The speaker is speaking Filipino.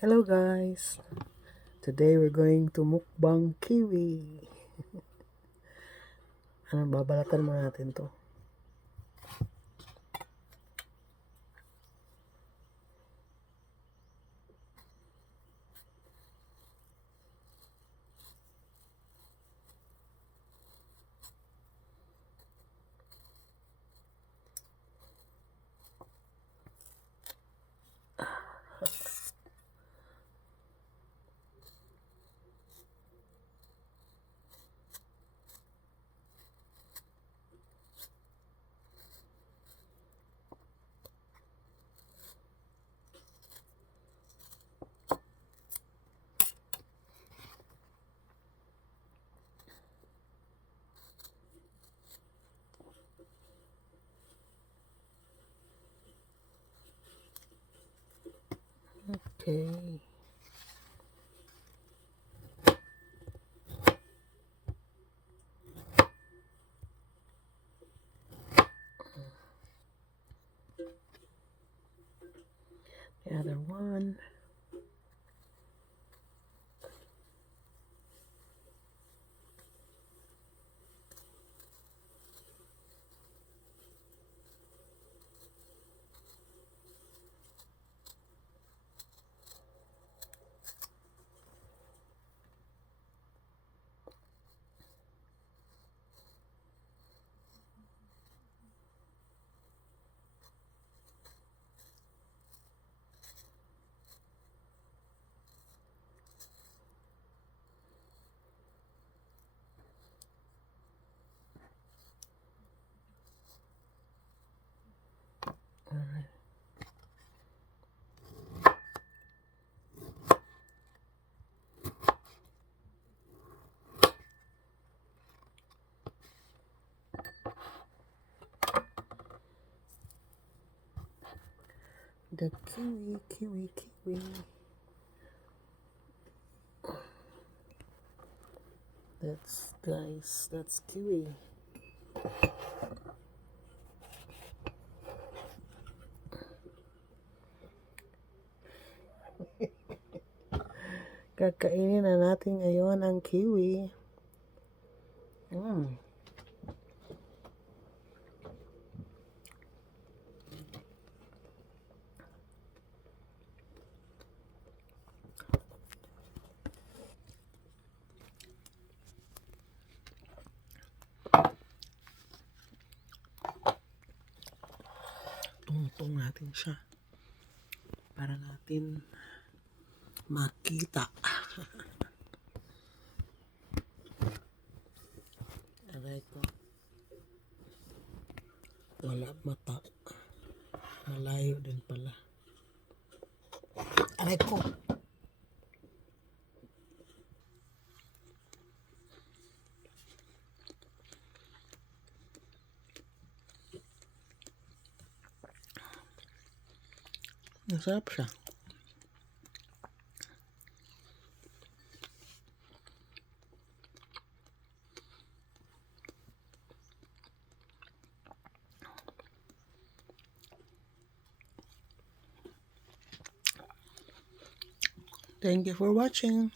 Hello guys! Today we're going to mukbang kiwi. Babalatan mo natin to. Okay. The other one. Alright. The kiwi. That's kiwi. Kakainin na natin ngayon ang kiwi. Tungtong natin siya para natin makita. Aray ko. Wala mata. Malayo din pala. Aray ko. Masarap siya. Thank you for watching.